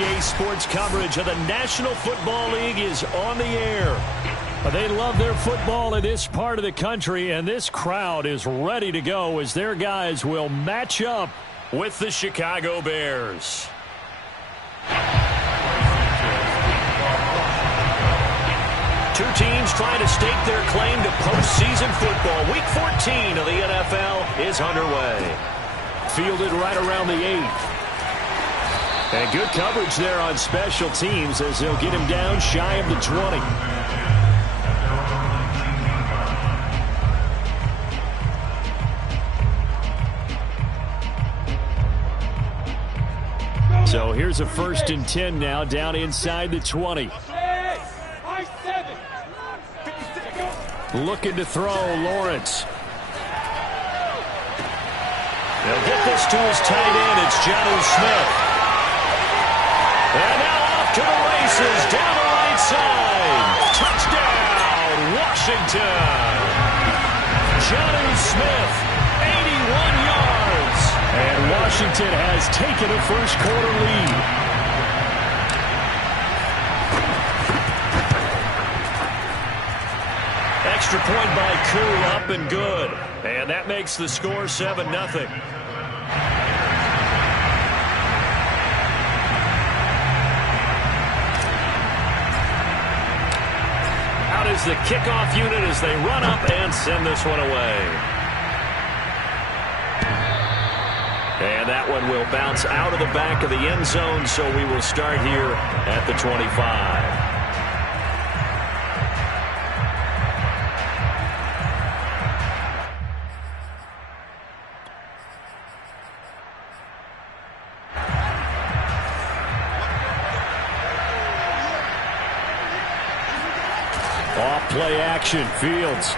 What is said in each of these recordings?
NBA sports coverage of the National Football League is on the air. They love their football in this part of the country, and this crowd is ready to go as their guys will match up with the Chicago Bears. Two teams trying to stake their claim to postseason football. Week 14 of the NFL is underway. Fielded right around the 8th. And good coverage there on special teams as they'll get him down shy of the 20. So here's a 1st and 10 now down inside the 20. Looking to throw, Lawrence. They'll get this to his tight end. It's Jonnu Smith. And now off to the races down the right side. Touchdown, Washington. Jonnu Smith, 81 yards. And Washington has taken a first-quarter lead. Extra point by Koo, up and good. And that makes the score 7-0. Out is the kickoff unit as they run up and send this one away. And that one will bounce out of the back of the end zone, so we will start here at the 25. Play action, Fields.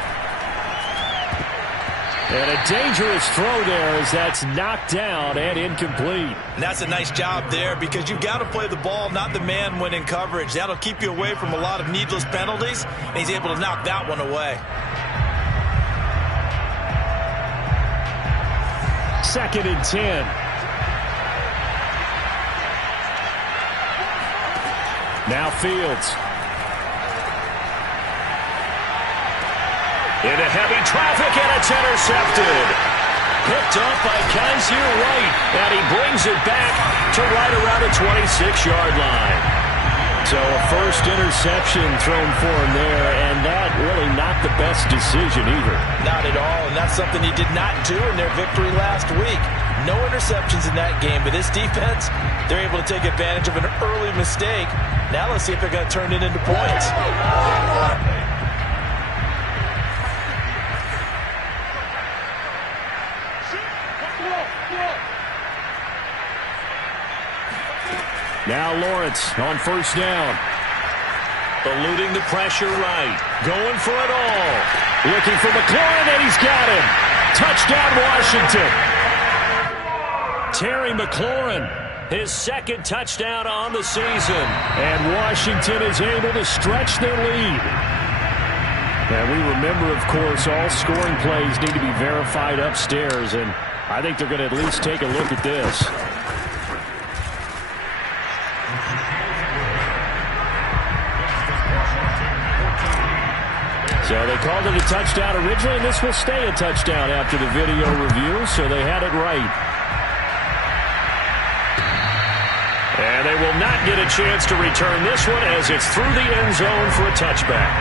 And a dangerous throw there as that's knocked down and incomplete. And that's a nice job there because you've got to play the ball, not the man when in coverage. That'll keep you away from a lot of needless penalties, and he's able to knock that one away. 2nd and 10. Now Fields. Into heavy traffic, and it's intercepted. Picked up by Kaiser White, and he brings it back to right around the 26-yard line. So a first interception thrown for him there, and that really not the best decision either. Not at all, and that's something he did not do in their victory last week. No interceptions in that game, but this defense, they're able to take advantage of an early mistake. Now let's see if they're going to turn it into points. Now Lawrence on 1st down. Eluding the pressure right. Going for it all. Looking for McLaurin, and he's got him. Touchdown, Washington. Terry McLaurin, his 2nd touchdown on the season. And Washington is able to stretch their lead. And we remember, of course, all scoring plays need to be verified upstairs, and I think they're going to at least take a look at this. So they called it a touchdown originally, and this will stay a touchdown after the video review, so they had it right. And they will not get a chance to return this one as it's through the end zone for a touchback.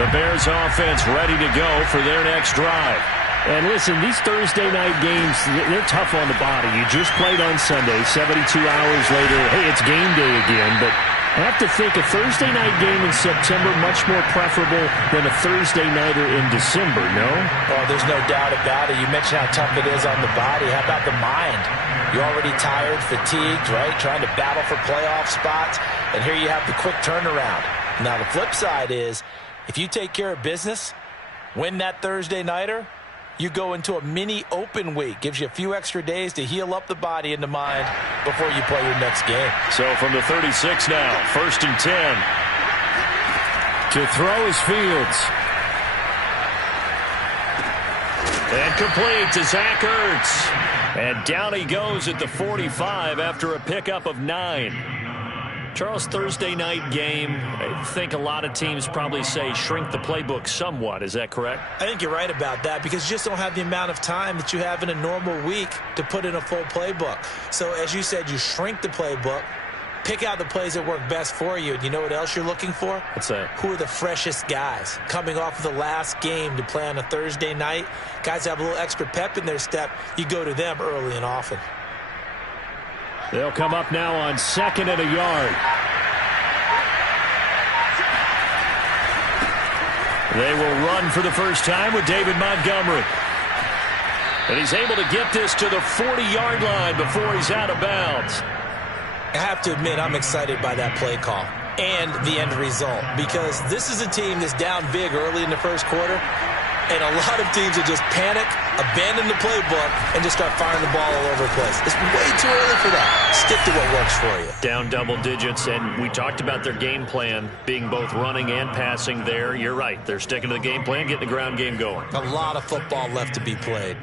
The Bears offense ready to go for their next drive. And listen, these Thursday night games, they're tough on the body. You just played on Sunday, 72 hours later, hey, it's game day again, but I have to think a Thursday night game in September much more preferable than a Thursday nighter in December, no? Oh, there's no doubt about it. You mentioned how tough it is on the body. How about the mind? You're already tired, fatigued, right? Trying to battle for playoff spots, and here you have the quick turnaround. Now, the flip side is, if you take care of business, win that Thursday nighter, you go into a mini open week. Gives you a few extra days to heal up the body and the mind before you play your next game. So from the 36 now, 1st and 10. To throw is Fields. And complete to Zach Ertz. And down he goes at the 45 after a pickup of 9. Charles, Thursday night game, I think a lot of teams probably say shrink the playbook somewhat. Is that correct? I think you're right about that because you just don't have the amount of time that you have in a normal week to put in a full playbook. So as you said, you shrink the playbook, pick out the plays that work best for you. And you know what else you're looking for? What's that? Who are the freshest guys coming off of the last game to play on a Thursday night? Guys have a little extra pep in their step. You go to them early and often. They'll come up now on 2nd and a yard. They will run for the first time with David Montgomery. And he's able to get this to the 40-yard line before he's out of bounds. I have to admit, I'm excited by that play call and the end result because this is a team that's down big early in the first quarter, and a lot of teams will just panic, abandon the playbook, and just start firing the ball all over the place. It's way too early for that. Stick to what works for you. Down double digits, and we talked about their game plan being both running and passing there. You're right. They're sticking to the game plan, getting the ground game going. A lot of football left to be played.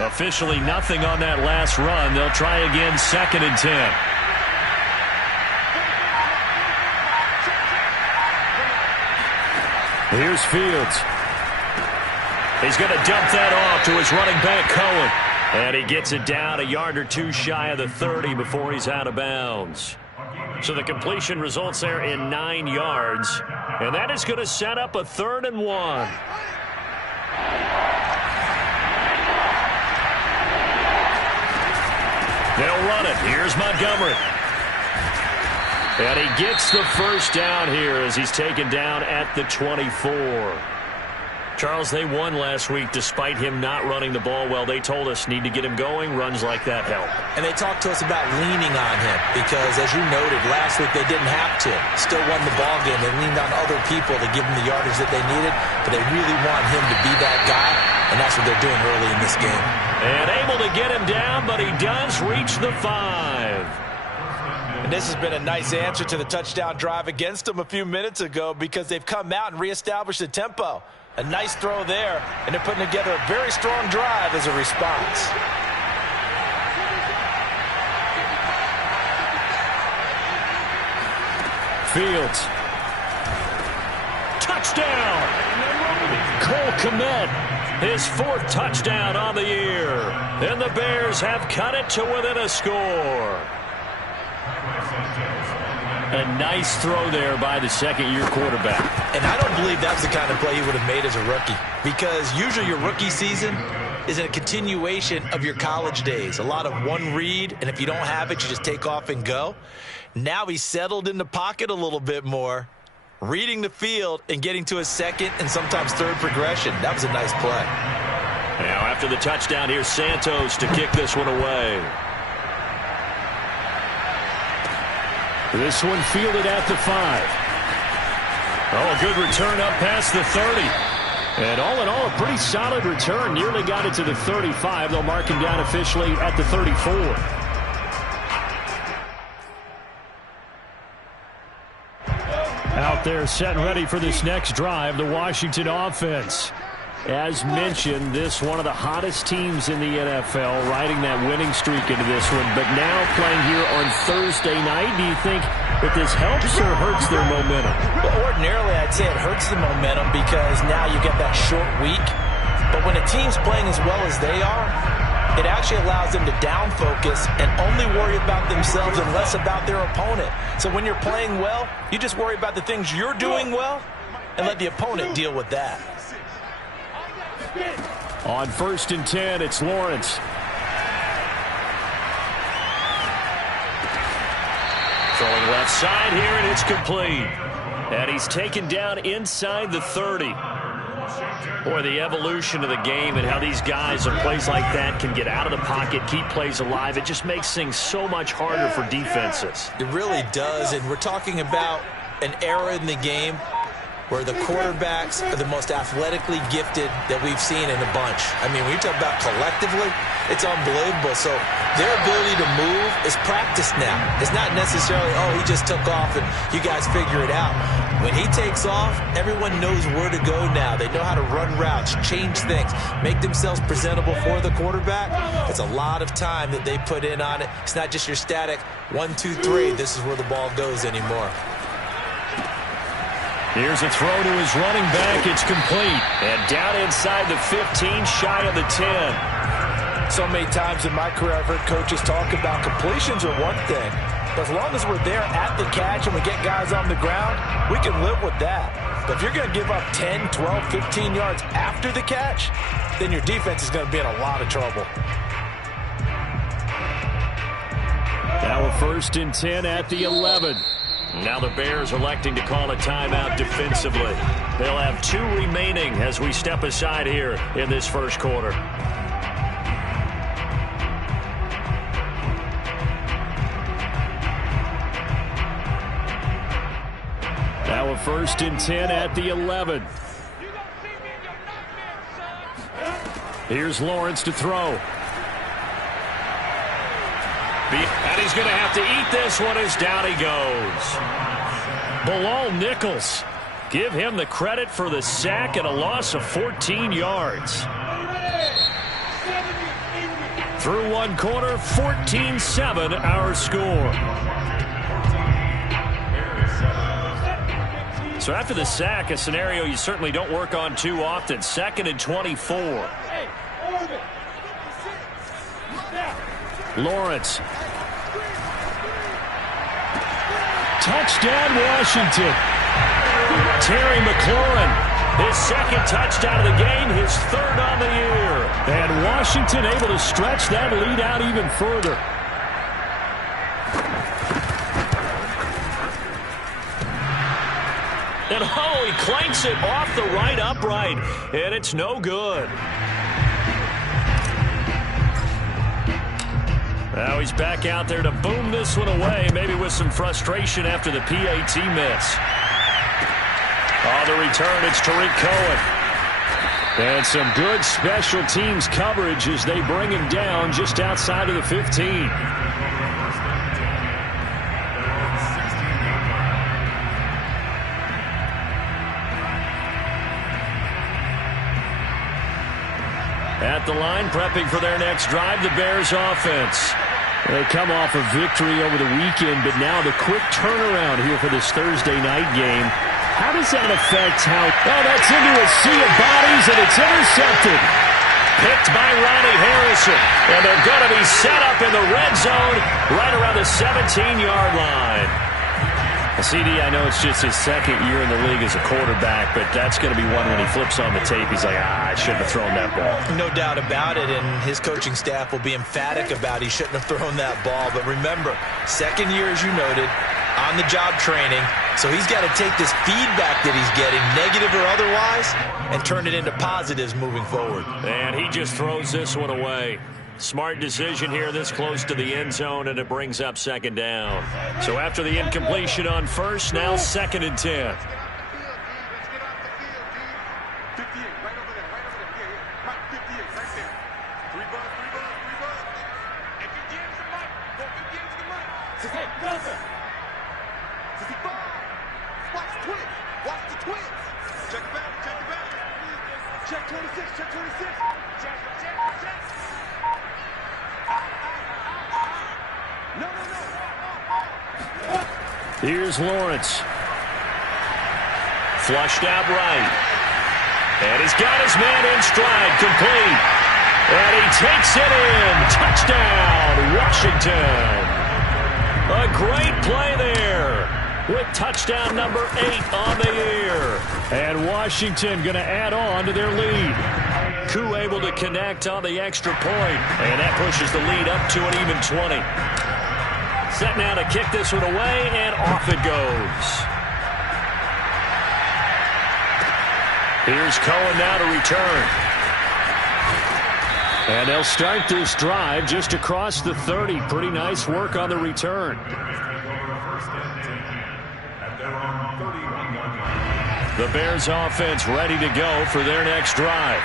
Officially nothing on that last run. They'll try again 2nd and 10. Here's Fields. He's going to dump that off to his running back, Cohen. And he gets it down a yard or two shy of the 30 before he's out of bounds. So the completion results there in 9 yards. And that is going to set up a 3rd and 1. They'll run it. Here's Montgomery. And he gets the first down here as he's taken down at the 24. Charles, they won last week despite him not running the ball well. They told us need to get him going. Runs like that help. And they talked to us about leaning on him because, as you noted, last week they didn't have to. Still won the ball game. They leaned on other people to give them the yardage that they needed, but they really want him to be that guy, and that's what they're doing early in this game. And able to get him down, but he does reach the 5. And this has been a nice answer to the touchdown drive against them a few minutes ago because they've come out and reestablished the tempo. A nice throw there, and they're putting together a very strong drive as a response. Fields. Touchdown! Cole Kmet, his 4th touchdown on the year. And the Bears have cut it to within a score. A nice throw there by the second-year quarterback. And I don't believe that's the kind of play he would have made as a rookie because usually your rookie season is a continuation of your college days. A lot of one read, and if you don't have it, you just take off and go. Now he's settled in the pocket a little bit more, reading the field and getting to a second and sometimes third progression. That was a nice play. Now after the touchdown, here's Santos to kick this one away. This one fielded at the 5. Oh, a good return up past the 30. And all in all, a pretty solid return. Nearly got it to the 35. They'll mark him down officially at the 34. Out there set and ready for this next drive, the Washington offense. As mentioned, this one of the hottest teams in the NFL, riding that winning streak into this one. But now playing here on Thursday night, do you think that this helps or hurts their momentum? Well, ordinarily, I'd say it hurts the momentum because now you get that short week. But when a team's playing as well as they are, it actually allows them to down focus and only worry about themselves and less about their opponent. So when you're playing well, you just worry about the things you're doing well and let the opponent deal with that. On 1st and 10, it's Lawrence. Throwing left side here, and it's complete. And he's taken down inside the 30. Boy, the evolution of the game and how these guys on plays like that can get out of the pocket, keep plays alive, it just makes things so much harder for defenses. It really does, and we're talking about an era in the game where the quarterbacks are the most athletically gifted that we've seen in a bunch. I mean, when you talk about collectively, it's unbelievable. So their ability to move is practiced now. It's not necessarily, oh, he just took off and you guys figure it out. When he takes off, everyone knows where to go now. They know how to run routes, change things, make themselves presentable for the quarterback. It's a lot of time that they put in on it. It's not just your static 1, 2, 3. This is where the ball goes anymore. Here's a throw to his running back. It's complete. And down inside the 15, shy of the 10. So many times in my career I've heard coaches talk about completions are one thing. But as long as we're there at the catch and we get guys on the ground, we can live with that. But if you're going to give up 10, 12, 15 yards after the catch, then your defense is going to be in a lot of trouble. Now a 1st and 10 at the 11. Now the Bears electing to call a timeout defensively. They'll have 2 remaining as we step aside here in this first quarter. Now a 1st and 10 at the 11. Here's Lawrence to throw. And he's going to have to eat this one as down he goes. Bilal Nichols. Give him the credit for the sack and a loss of 14 yards. Through one quarter, 14-7 our score. So after the sack, a scenario you certainly don't work on too often. 2nd and 24. Lawrence. Touchdown, Washington. Terry McLaurin, his 2nd touchdown of the game, his 3rd on the year. And Washington able to stretch that lead out even further. And oh, he clanks it off the right upright, and it's no good. Now he's back out there to boom this one away, maybe with some frustration after the PAT miss. On the return, it's Tariq Cohen. And some good special teams coverage as they bring him down just outside of the 15. At the line, prepping for their next drive, the Bears offense. They come off a victory over the weekend, but now the quick turnaround here for this Thursday night game. How does that affect how... Oh, that's into a sea of bodies, and it's intercepted. Picked by Ronnie Harrison. And they're going to be set up in the red zone right around the 17-yard line. CD, I know it's just his 2nd year in the league as a quarterback, but that's going to be one when he flips on the tape. He's like, I shouldn't have thrown that ball. No doubt about it, and his coaching staff will be emphatic about he shouldn't have thrown that ball. But remember, 2nd year, as you noted, on-the-job training. So he's got to take this feedback that he's getting, negative or otherwise, and turn it into positives moving forward. And he just throws this one away. Smart decision here this close to the end zone, and it brings up 2nd down. So after the incompletion on 1st, now 2nd and 10. Here's Lawrence. Flushed out right. And he's got his man in stride, complete. And he takes it in. Touchdown, Washington. A great play there with touchdown number 8 on the year. And Washington going to add on to their lead. Koo able to connect on the extra point. And that pushes the lead up to an even 20. Set now to kick this one away, and off it goes. Here's Cohen now to return. And they'll start this drive just across the 30. Pretty nice work on the return. The Bears offense ready to go for their next drive.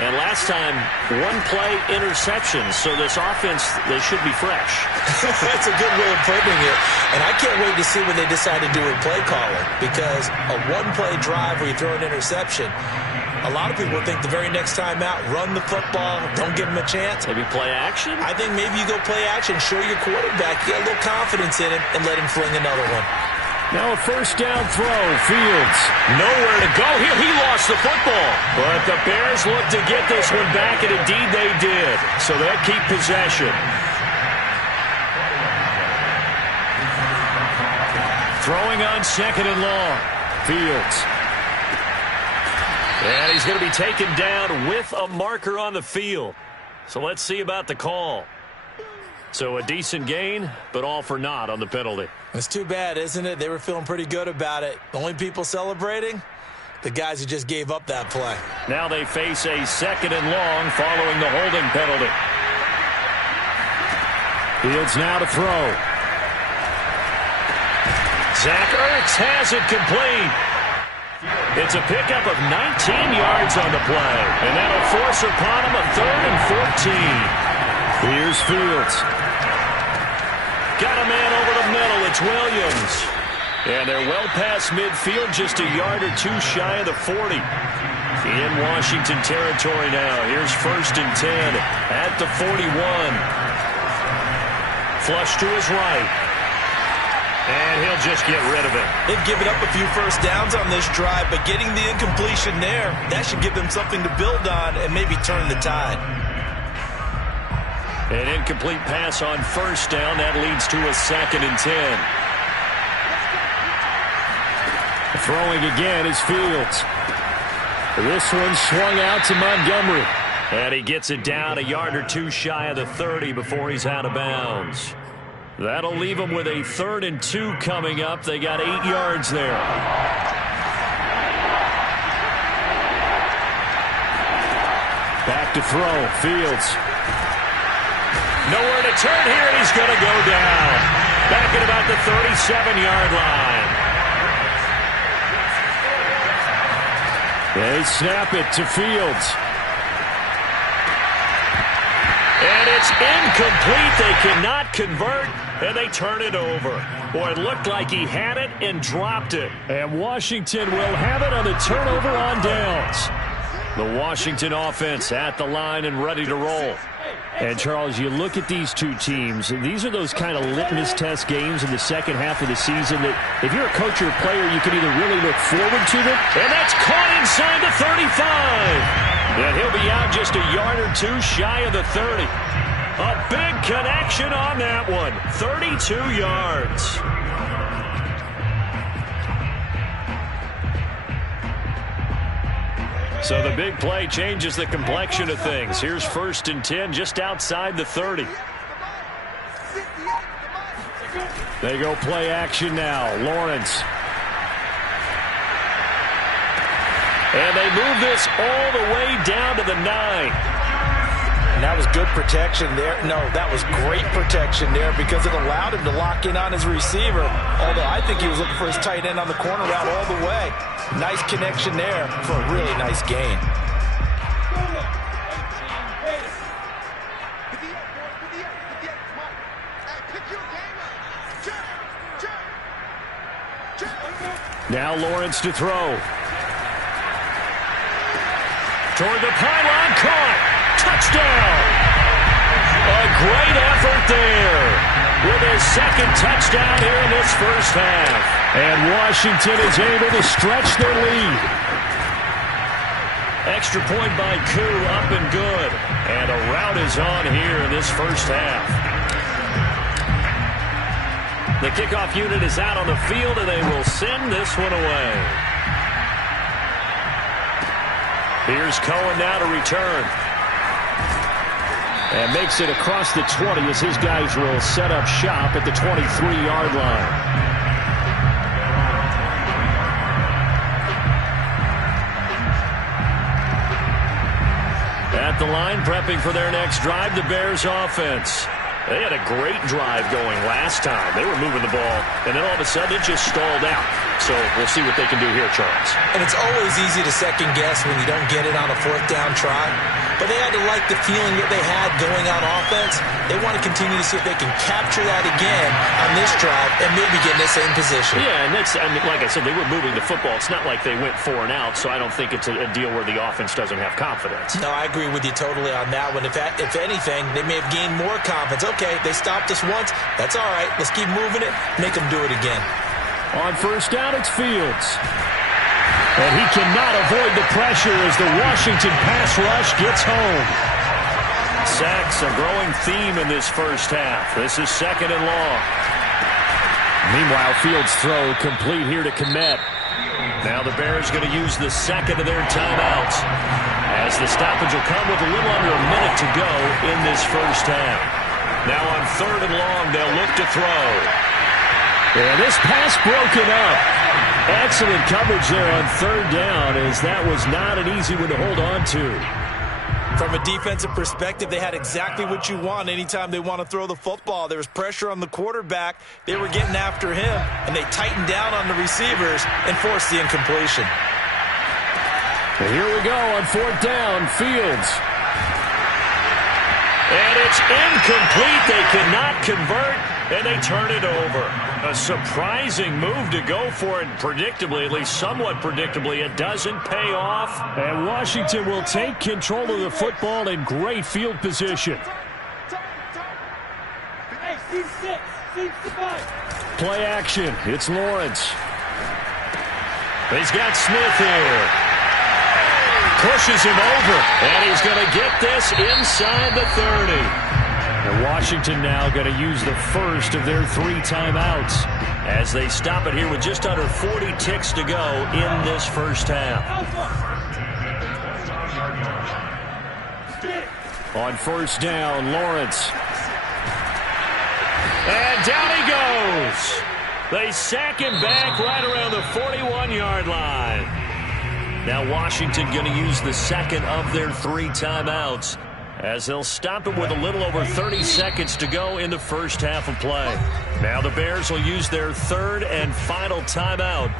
And last time, one play interception. So this offense, they should be fresh. That's a good way of putting it. And I can't wait to see what they decide to do with play calling. Because a one-play drive where you throw an interception, a lot of people think the very next time out, run the football, don't give them a chance. Maybe play action? I think maybe you go play action, show your quarterback, get a little confidence in him, and let him fling another one. Now a first down throw. Fields. Nowhere to go here. He lost the football. But the Bears look to get this one back, and indeed they did. So they'll keep possession. Throwing on second and long. Fields. And he's going to be taken down with a marker on the field. So let's see about the call. So a decent gain, but all for naught on the penalty. It's too bad, isn't it? They were feeling pretty good about it. The only people celebrating, the guys who just gave up that play. Now they face a second and long following the holding penalty. Fields now to throw. Zach Ertz has it complete. It's a pickup of 19 yards on the play, and that'll force upon him a 3rd and 14. Here's Fields. Got a man over the middle. It's Williams. And they're well past midfield, just a yard or two shy of the 40. In Washington territory now. Here's 1st and 10 at the 41. Flush to his right. And he'll just get rid of it. They've given up a few first downs on this drive, but getting the incompletion there, that should give them something to build on and maybe turn the tide. An incomplete pass on first down. That leads to a 2nd and 10. Throwing again is Fields. This one swung out to Montgomery. And he gets it down a yard or two shy of the 30 before he's out of bounds. That'll leave them with a 3rd and 2 coming up. They got 8 yards there. Back to throw. Fields. Nowhere to turn here, and he's going to go down. Back at about the 37-yard line. They snap it to Fields. And it's incomplete. They cannot convert, and they turn it over. Boy, it looked like he had it and dropped it. And Washington will have it on the turnover on downs. The Washington offense at the line and ready to roll. And, Charles, you look at these two teams, and these are those kind of litmus test games in the second half of the season that if you're a coach or a player, you can either really look forward to them. And that's caught inside the 35. And he'll be out just a yard or two shy of the 30. A big connection on that one. 32 yards. So the big play changes the complexion of things. Here's 1st and 10 just outside the 30. They go play action now. Lawrence. And they move this all the way down to the 9. And that was good protection there. No, that was great protection there because it allowed him to lock in on his receiver. Although I think he was looking for his tight end on the corner route all the way. Nice connection there for a really nice gain. Now Lawrence to throw. Toward the pylon, caught. Touchdown. A great effort there with his 2nd touchdown here in this first half. And Washington is able to stretch their lead. Extra point by Koo, up and good. And a rout is on here in this first half. The kickoff unit is out on the field, and they will send this one away. Here's Cohen now to return. And makes it across the 20 as his guys will set up shop at the 23-yard line. At the line, prepping for their next drive, the Bears offense. They had a great drive going last time. They were moving the ball, and then all of a sudden it just stalled out. So we'll see what they can do here, Charles. And it's always easy to second guess when you don't get it on a fourth down try. But they had to like the feeling that they had going on offense. They want to continue to see if they can capture that again on this drive and maybe get in the same position. Yeah, and that's, I mean, like I said, they were moving the football. It's not like they went 4 and out, so I don't think it's a deal where the offense doesn't have confidence. No, I agree with you totally on that one. If anything, they may have gained more confidence. Okay, they stopped us once. That's all right. Let's keep moving it. Make them do it again. On first down, it's Fields. And he cannot avoid the pressure as the Washington pass rush gets home. Sacks, a growing theme in this first half. This is 2nd and long. Meanwhile, Fields' throw complete here to Kmet. Now the Bears going to use the second of their timeouts, as the stoppage will come with a little under a minute to go in this first half. Now on 3rd and long, they'll look to throw. And this pass broken up. Excellent coverage there on 3rd down, as that was not an easy one to hold on to. From a defensive perspective, they had exactly what you want anytime they want to throw the football. There was pressure on the quarterback. They were getting after him, and they tightened down on the receivers and forced the incompletion. And here we go on 4th down, Fields. And it's incomplete. They cannot convert, and they turn it over. A surprising move to go for it, predictably, at least somewhat predictably. It doesn't pay off. And Washington will take control of the football in great field position. Play action. It's Lawrence. He's got Smith here. Pushes him over, and he's going to get this inside the 30. And Washington now going to use the first of their 3 timeouts, as they stop it here with just under 40 ticks to go in this first half. On 1st down, Lawrence. And down he goes. They sack him back right around the 41-yard line. Now Washington going to use the second of their 3 timeouts, as they'll stop it with a little over 30 seconds to go in the first half of play. Now the Bears will use their 3rd and final timeout,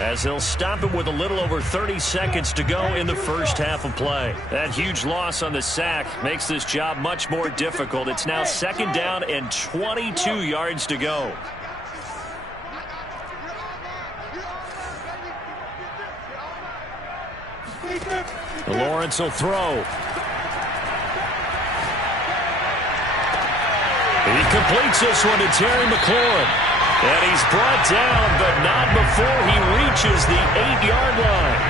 as they'll stop it with a little over 30 seconds to go in the first half of play. That huge loss on the sack makes this job much more difficult. It's now 2nd down and 22 yards to go. Lawrence will throw. He completes this one to Terry McLaurin. And he's brought down, but not before he reaches the 8-yard line.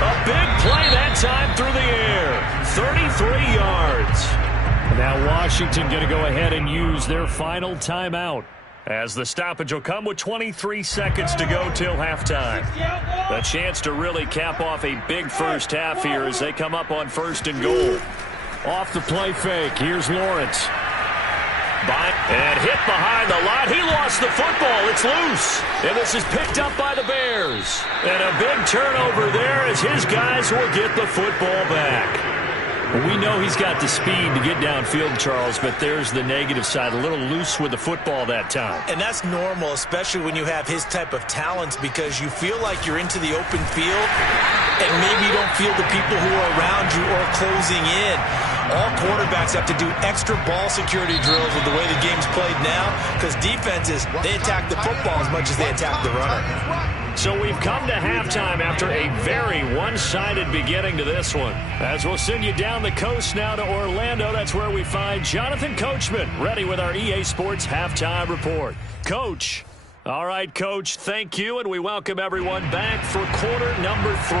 A big play that time through the air. 33 yards. Now Washington going to go ahead and use their final timeout, as the stoppage will come with 23 seconds to go till halftime. A chance to really cap off a big first half here as they come up on 1st and goal. Off the play fake, here's Lawrence. And hit behind the line. He lost the football. It's loose. And this is picked up by the Bears. And a big turnover there as his guys will get the football back. We know he's got the speed to get downfield, Charles, but there's the negative side. A little loose with the football that time. And that's normal, especially when you have his type of talents, because you feel like you're into the open field and maybe you don't feel the people who are around you or closing in. All quarterbacks have to do extra ball security drills with the way the game's played now, because defenses, they attack the football as much as they attack the runner. So we've come to halftime after a very one-sided beginning to this one. As we'll send you down the coast now to Orlando, that's where we find Jonathan Coachman ready with our EA Sports Halftime Report. Coach. All right, Coach, thank you, and we welcome everyone back for quarter number 3.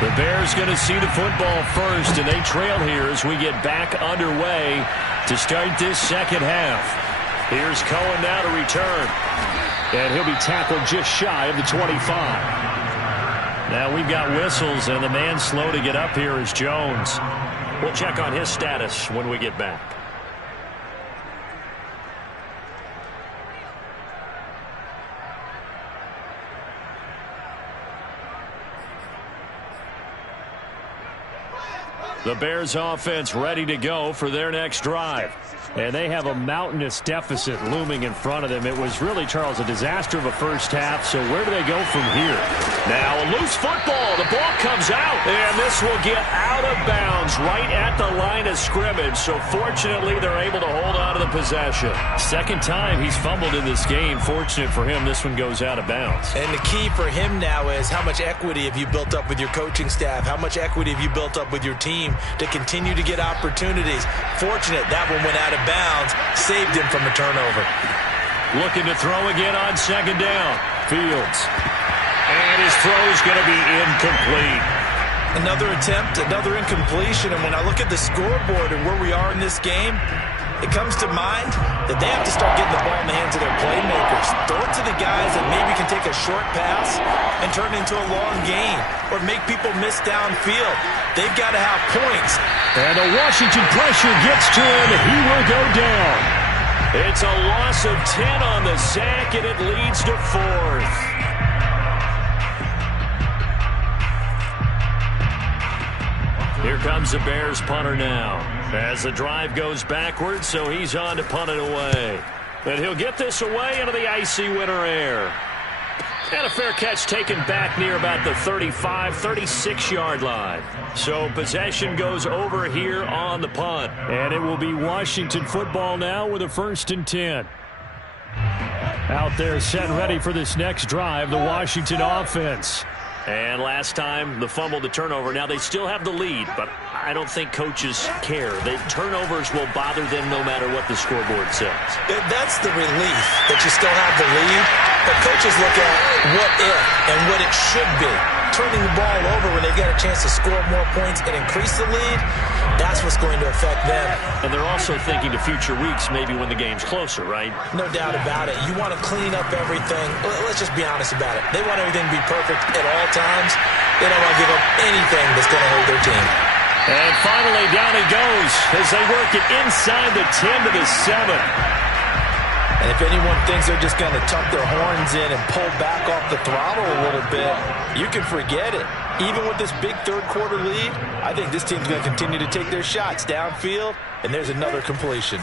The Bears going to see the football first, and they trail here as we get back underway to start this second half. Here's Cohen now to return. And he'll be tackled just shy of the 25. Now we've got whistles, and the man slow to get up here is Jones. We'll check on his status when we get back. The Bears offense ready to go for their next drive. And they have a mountainous deficit looming in front of them. It was really, Charles, a disaster of a first half. So where do they go from here? Now a loose football. The ball comes out. And this will get out of bounds right at the line of scrimmage. So fortunately, they're able to hold on to the possession. Second time he's fumbled in this game. Fortunate for him, this one goes out of bounds. And the key for him now is how much equity have you built up with your coaching staff? How much equity have you built up with your team to continue to get opportunities? Fortunate that one went out of bounds, saved him from a turnover. Looking to throw again on second down. Fields. And his throw is going to be incomplete. Another attempt, another incompletion. And when I look at the scoreboard and where we are in this game, it comes to mind that they have to start getting the ball in the hands of their playmakers. Throw it to the guys that maybe can take a short pass and turn it into a long gain or make people miss downfield. They've got to have points. And the Washington pressure gets to him. He will go down. It's a loss of 10 on the sack, and it leads to 4th. Here comes the Bears punter now. As the drive goes backwards, so he's on to punt it away. And he'll get this away into the icy winter air. And a fair catch taken back near about the 35, 36-yard line. So possession goes over here on the punt. And it will be Washington football now with a 1st and 10. Out there set ready for this next drive, the Washington offense. And last time, the fumble, the turnover. Now they still have the lead, but I don't think coaches care. The turnovers will bother them no matter what the scoreboard says. That's the relief that you still have the lead. But coaches look at what if and what it should be. Turning the ball over when they get a chance to score more points and increase the lead, that's what's going to affect them. And they're also thinking to future weeks, maybe when the game's closer, right? No doubt about it. You want to clean up everything. Let's just be honest about it. They want everything to be perfect at all times. They don't want to give up anything that's going to hurt their team. And finally, down he goes as they work it inside the 10 to the 7. And if anyone thinks they're just going to tuck their horns in and pull back off the throttle a little bit, you can forget it. Even with this big third-quarter lead, I think this team's going to continue to take their shots downfield, and there's another completion.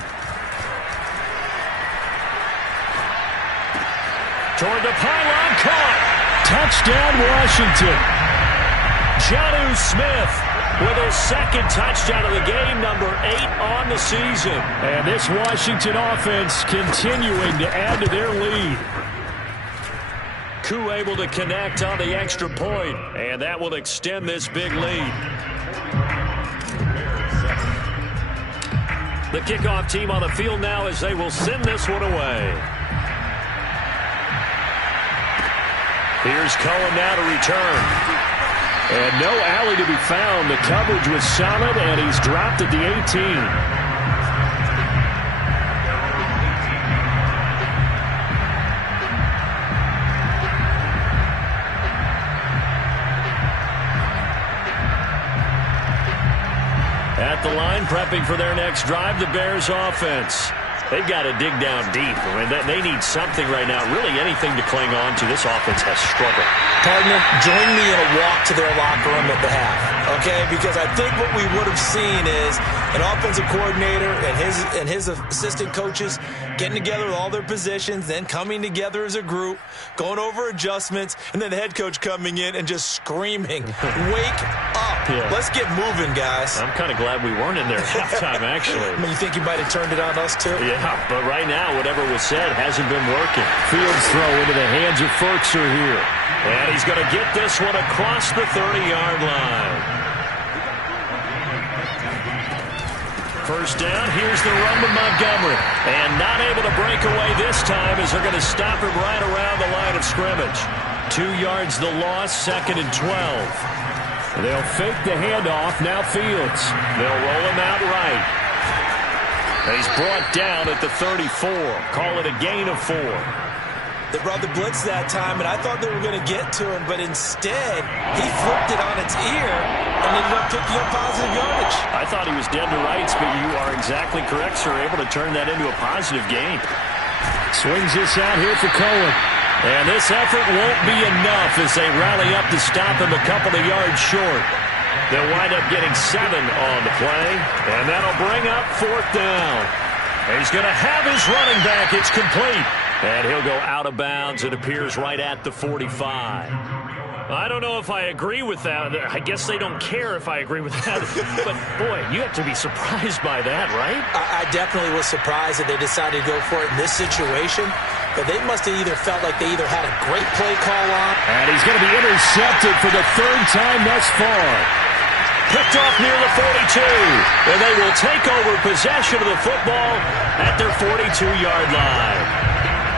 Toward the pylon, caught. Touchdown, Washington. Jonnu Smith with his 2nd touchdown of the game, number 8 on the season. And this Washington offense continuing to add to their lead. Koo able to connect on the extra point, and that will extend this big lead. The kickoff team on the field now as they will send this one away. Here's Cohen now to return. And no alley to be found. The coverage was solid, and he's dropped at the 18. At the line, prepping for their next drive, the Bears offense. They've got to dig down deep. I mean, they need something right now, really anything to cling on to. This offense has struggled. Partner, join me in a walk to their locker room at the half, okay? Because I think what we would have seen is an offensive coordinator and his assistant coaches getting together with all their positions, then coming together as a group, going over adjustments, and then the head coach coming in and just screaming, "Wake up. Yeah. Let's get moving, guys." I'm kind of glad we weren't in there at halftime, actually. I mean, you think you might have turned it on us, too? Yeah, but right now, whatever was said hasn't been working. Fields throw into the hands of Ferkser here. And he's going to get this one across the 30-yard line. First down, here's the run to Montgomery. And not able to break away this time as they're going to stop him right around the line of scrimmage. 2 yards the loss, 2nd and 12. They'll fake the handoff, now Fields. They'll roll him out right. He's brought down at the 34. Call it a gain of 4. They brought the blitz that time, and I thought they were going to get to him, but instead, he flipped it on its ear and ended up picking up positive yardage. I thought he was dead to rights, but you are exactly correct, sir. Able to turn that into a positive gain. Swings this out here for Cohen. And this effort won't be enough as they rally up to stop him a couple of yards short. They'll wind up getting 7 on the play, and that'll bring up 4th down. And he's going to have his running back. It's complete. And he'll go out of bounds. It appears right at the 45. I don't know if I agree with that. I guess they don't care if I agree with that. But, boy, you have to be surprised by that, right? I definitely was surprised that they decided to go for it in this situation. But they must have either felt like they either had a great play call on. And he's going to be intercepted for the 3rd time thus far. Picked off near the 42. And they will take over possession of the football at their 42-yard line.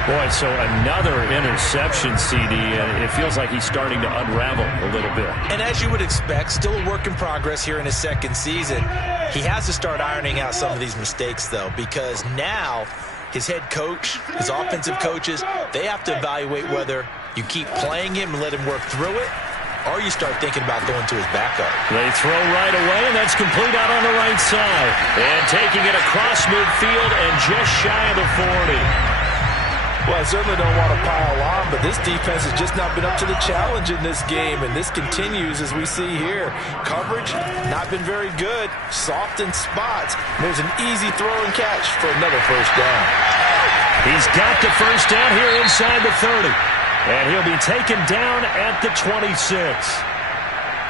Boy, so another interception, CD, and it feels like he's starting to unravel a little bit. And as you would expect, still a work in progress here in his 2nd season. He has to start ironing out some of these mistakes, though, because now his head coach, his offensive coaches, they have to evaluate whether you keep playing him and let him work through it, or you start thinking about going to his backup. They throw right away, and that's complete out on the right side. And taking it across midfield and just shy of the 40. Well, I certainly don't want to pile on, but this defense has just not been up to the challenge in this game, and this continues as we see here. Coverage, not been very good. Soft in spots. There's an easy throw and catch for another 1st down. He's got the 1st down here inside the 30. And he'll be taken down at the 26.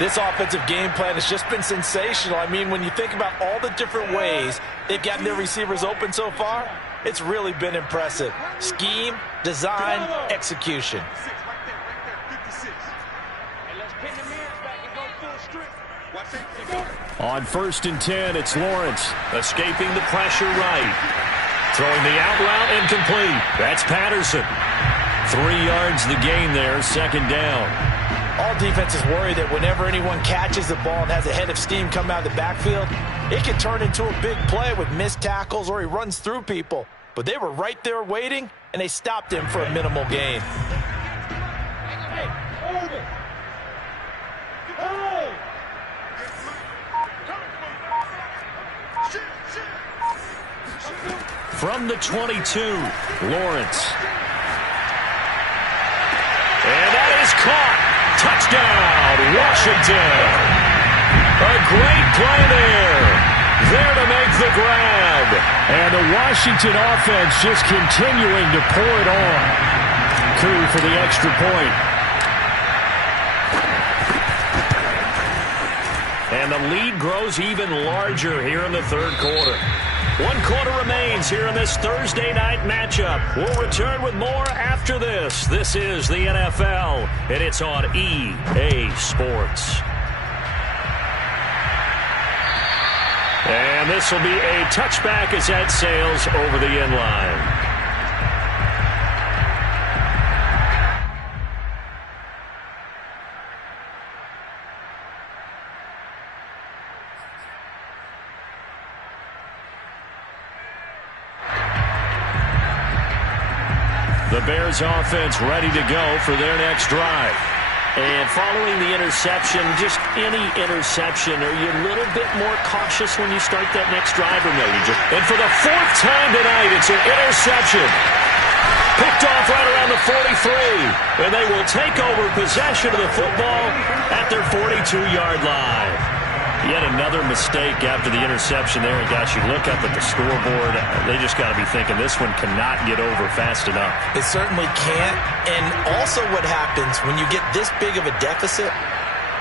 This offensive game plan has just been sensational. I mean, when you think about all the different ways they've gotten their receivers open so far, it's really been impressive. Scheme, design, execution. On 1st and 10, it's Lawrence escaping the pressure right. Throwing the out route incomplete. That's Patterson. 3 yards the gain there, 2nd down. All defenses worry that whenever anyone catches the ball and has a head of steam come out of the backfield, it can turn into a big play with missed tackles or he runs through people. But they were right there waiting, and they stopped him for a minimal gain. From the 22, Lawrence. And that is caught. Touchdown, Washington. A great play there. There to make the grab. And the Washington offense just continuing to pour it on. Coup for the extra point. And the lead grows even larger here in the 3rd quarter. 1 quarter remains here in this Thursday night matchup. We'll return with more after this. This is the NFL, and it's on EA Sports. And this will be a touchback as that sails over the end line. The Bears offense ready to go for their next drive. And following the interception, just any interception, are you a little bit more cautious when you start that next drive or no? And for the 4th time tonight, it's an interception. Picked off right around the 43. And they will take over possession of the football at their 42-yard line. Yet another mistake after the interception there. And gosh, you look up at the scoreboard, they just got to be thinking this one cannot get over fast enough. It certainly can't. And also what happens when you get this big of a deficit,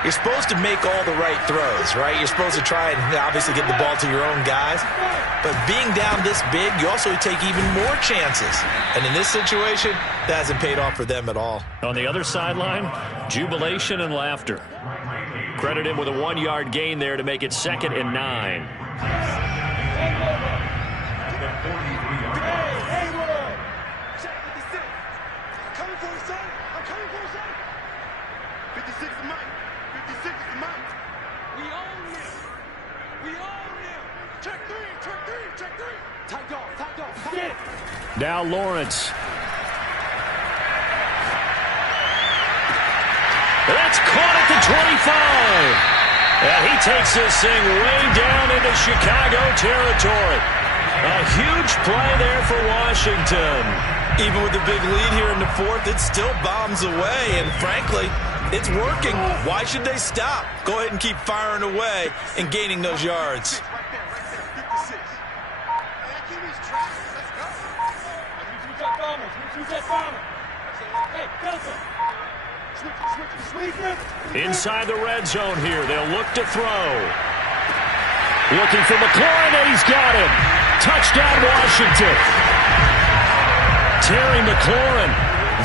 you're supposed to make all the right throws, right? You're supposed to try and obviously get the ball to your own guys. But being down this big, you also take even more chances. And in this situation, that hasn't paid off for them at all. On the other sideline, jubilation and laughter. Credit him with a 1-yard gain there to make it 2nd and 9. Now Lawrence. That's caught at the 25. And he takes this thing way down into Chicago territory. A huge play there for Washington. Even with the big lead here in the fourth, it still bombs away, and frankly, it's working. Why should they stop? Go ahead and keep firing away and gaining those yards. Inside the red zone here, they'll look to throw. Looking for McLaurin, and he's got him. Touchdown, Washington. Terry McLaurin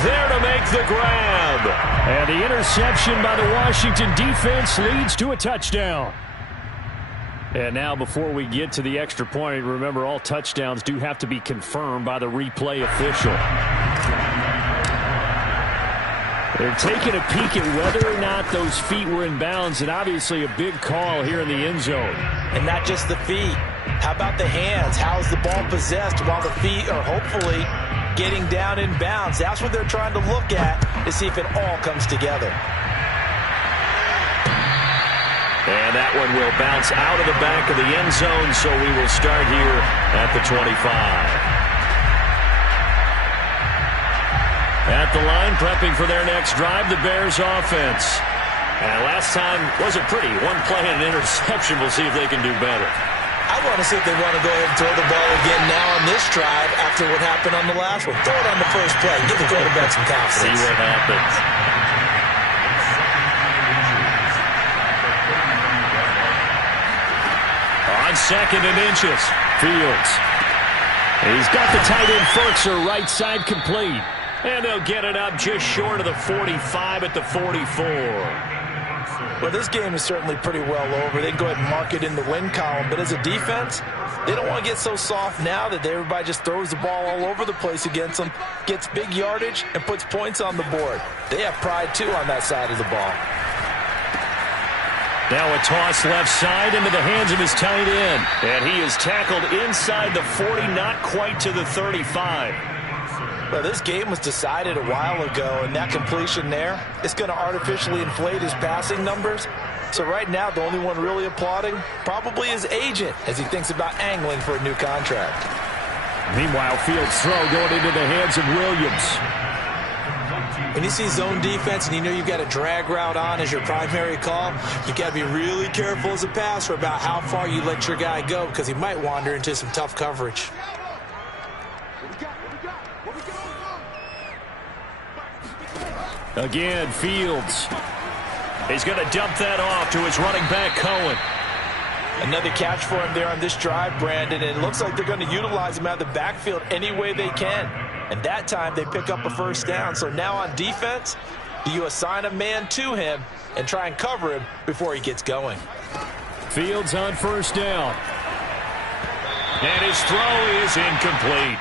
there to make the grab. And the interception by the Washington defense leads to a touchdown. And now before we get to the extra point, remember all touchdowns do have to be confirmed by the replay official. They're taking a peek at whether or not those feet were in bounds, and obviously a big call here in the end zone. And not just the feet. How about the hands? How is the ball possessed while the feet are hopefully getting down in bounds? That's what they're trying to look at to see if it all comes together. And that one will bounce out of the back of the end zone, so we will start here at the 25. At the line, prepping for their next drive, the Bears offense. And last time wasn't pretty. One play and an interception. We'll see if they can do better. I want to see if they want to go ahead and throw the ball again now on this drive after what happened on the last one. Throw it on the first play. Give the quarterback some confidence. See what happens. On second and inches, Fields. He's got the tight end Firkser right side complete. And they'll get it up just short of the 45 at the 44. Well, this game is certainly pretty well over. They can go ahead and mark it in the win column. But as a defense, they don't want to get so soft now that everybody just throws the ball all over the place against them, gets big yardage, and puts points on the board. They have pride, too, on that side of the ball. Now a toss left side into the hands of his tight end. And he is tackled inside the 40, not quite to the 35. Well, this game was decided a while ago, and that completion there, it's going to artificially inflate his passing numbers. So right now, the only one really applauding probably his agent as he thinks about angling for a new contract. Meanwhile, Fields' throw going into the hands of Williams. When you see zone defense and you know you've got a drag route on as your primary call, you've got to be really careful as a passer about how far you let your guy go because he might wander into some tough coverage. Again, Fields. He's going to dump that off to his running back, Cohen. Another catch for him there on this drive, Brandon, and it looks like they're going to utilize him out of the backfield any way they can. And that time they pick up a first down. So now on defense, do you assign a man to him and try and cover him before he gets going? Fields on first down. And his throw is incomplete.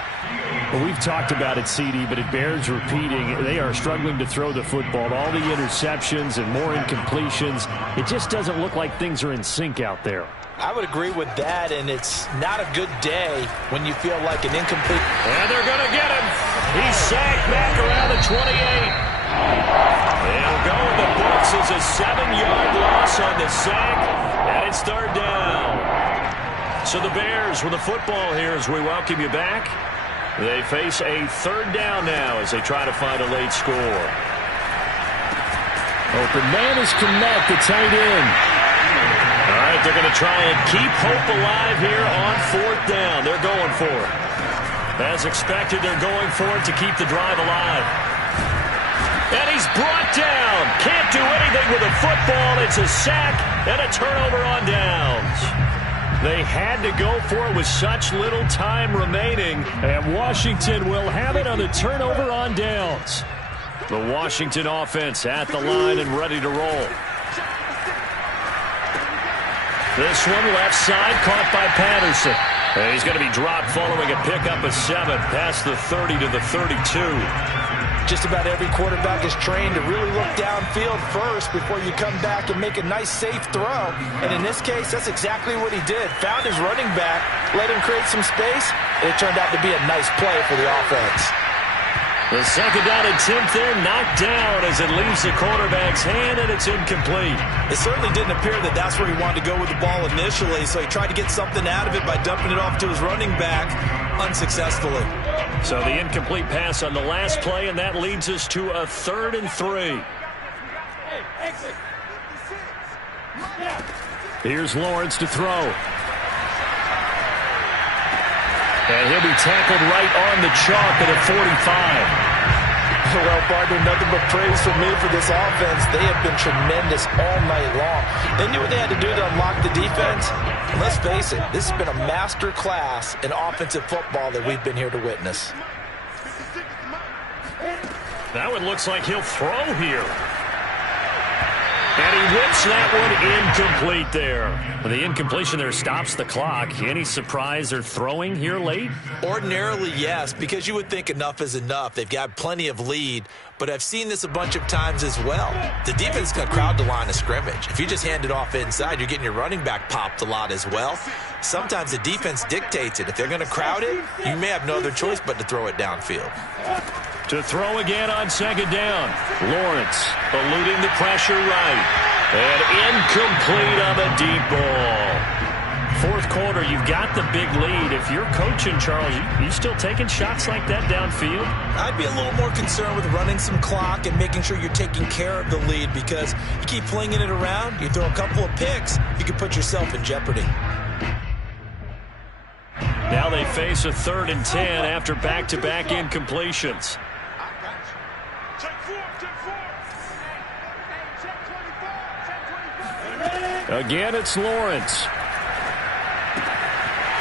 Well, we've talked about it, CD, but it bears repeating. They are struggling to throw the football. All the interceptions and more incompletions. It just doesn't look like things are in sync out there. I would agree with that, and it's not a good day when you feel like an incomplete. And they're going to get him. He's sacked back around the 28. They'll go in the books as a 7-yard loss on the sack, and it's third down. So the Bears with the football here as we welcome you back. They face a third down now as they try to find a late score. Open man is Kmet, the tight end. All right, they're going to try and keep hope alive here on fourth down. They're going for it. As expected, they're going for it to keep the drive alive. And he's brought down. Can't do anything with a football. It's a sack and a turnover on downs. They had to go for it with such little time remaining, and Washington will have it on the turnover on downs. The Washington offense at the line and ready to roll. This one left side caught by Patterson. And he's going to be dropped following a pickup of 7 past the 30 to the 32. Just about every quarterback is trained to really look downfield first before you come back and make a nice, safe throw. And in this case, that's exactly what he did. Found his running back, let him create some space, and it turned out to be a nice play for the offense. The second down attempt there knocked down as it leaves the quarterback's hand, and it's incomplete. It certainly didn't appear that that's where he wanted to go with the ball initially, so he tried to get something out of it by dumping it off to his running back. unsuccessfully. So the incomplete pass on the last play, and that leads us to a 3rd and 3. Here's Lawrence to throw. And he'll be tackled right on the chalk at a 45. Well, partner, nothing but praise for me for this offense. They have been tremendous all night long. They knew what they had to do to unlock the defense. And let's face it, this has been a master class in offensive football that we've been here to witness. That one looks like he'll throw here. And he whips that one incomplete there. The incompletion there stops the clock. Any surprise they're throwing here late? Ordinarily, yes, because you would think enough is enough. They've got plenty of lead, but I've seen this a bunch of times as well. The defense is going to crowd the line of scrimmage. If you just hand it off inside, you're getting your running back popped a lot as well. Sometimes the defense dictates it. If they're going to crowd it, you may have no other choice but to throw it downfield. To throw again on 2nd down. Lawrence eluding the pressure right. And incomplete on the deep ball. 4th quarter, you've got the big lead. If you're coaching, Charles, you still taking shots like that downfield? I'd be a little more concerned with running some clock and making sure you're taking care of the lead, because you keep flinging it around, you throw a couple of picks, you can put yourself in jeopardy. Now they face a 3rd and 10 after back-to-back incompletions. Again, it's Lawrence.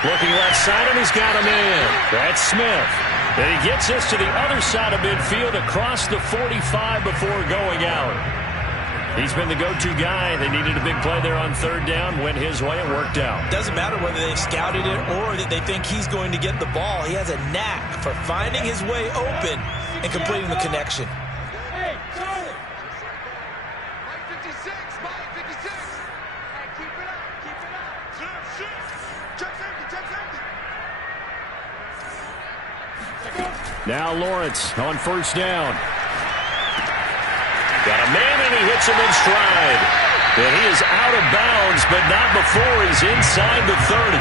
Looking left side, and he's got him in. That's Smith. And he gets us to the other side of midfield across the 45 before going out. He's been the go-to guy. They needed a big play there on 3rd down. Went his way. It worked out. Doesn't matter whether they've scouted it or that they think he's going to get the ball. He has a knack for finding his way open and completing the connection. Now Lawrence on 1st down. Got a man, and he hits him in stride. And he is out of bounds, but not before he's inside the 30.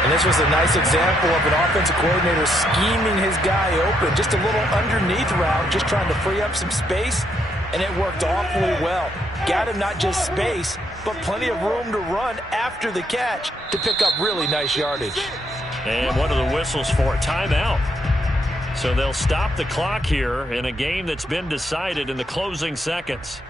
And this was a nice example of an offensive coordinator scheming his guy open. Just a little underneath route, just trying to free up some space, and it worked awfully well. Got him not just space, but plenty of room to run after the catch to pick up really nice yardage. And what are the whistles for? Timeout. So they'll stop the clock here in a game that's been decided in the closing seconds.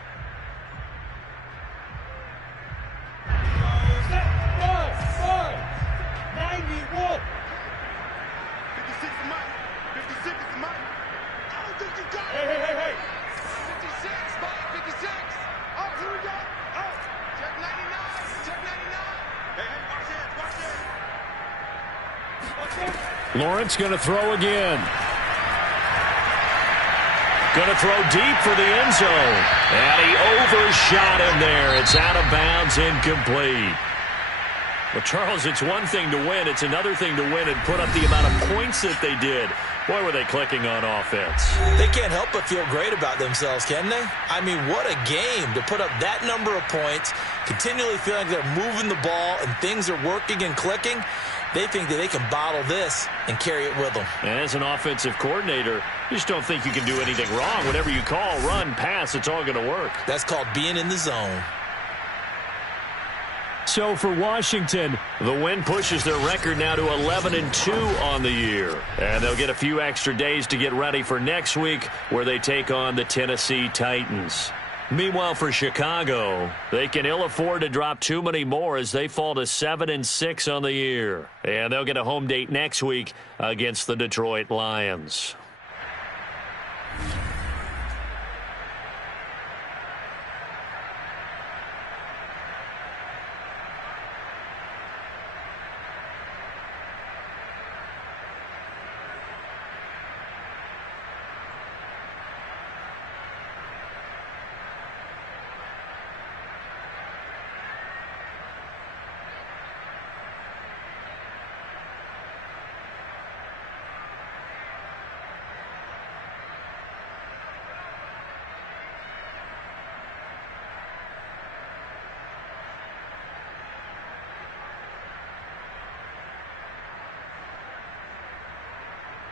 Lawrence going to throw again. Going to throw deep for the end zone. And he overshot him there. It's out of bounds, incomplete. Well, Charles, it's one thing to win. It's another thing to win and put up the amount of points that they did. Boy, were they clicking on offense. They can't help but feel great about themselves, can they? I mean, what a game to put up that number of points, continually feeling like they're moving the ball and things are working and clicking. They think that they can bottle this and carry it with them. And as an offensive coordinator, you just don't think you can do anything wrong. Whatever you call, run, pass, it's all going to work. That's called being in the zone. So for Washington, the win pushes their record now to 11-2 on the year. And they'll get a few extra days to get ready for next week, where they take on the Tennessee Titans. Meanwhile, for Chicago, they can ill afford to drop too many more as they fall to 7-6 on the year. And they'll get a home date next week against the Detroit Lions.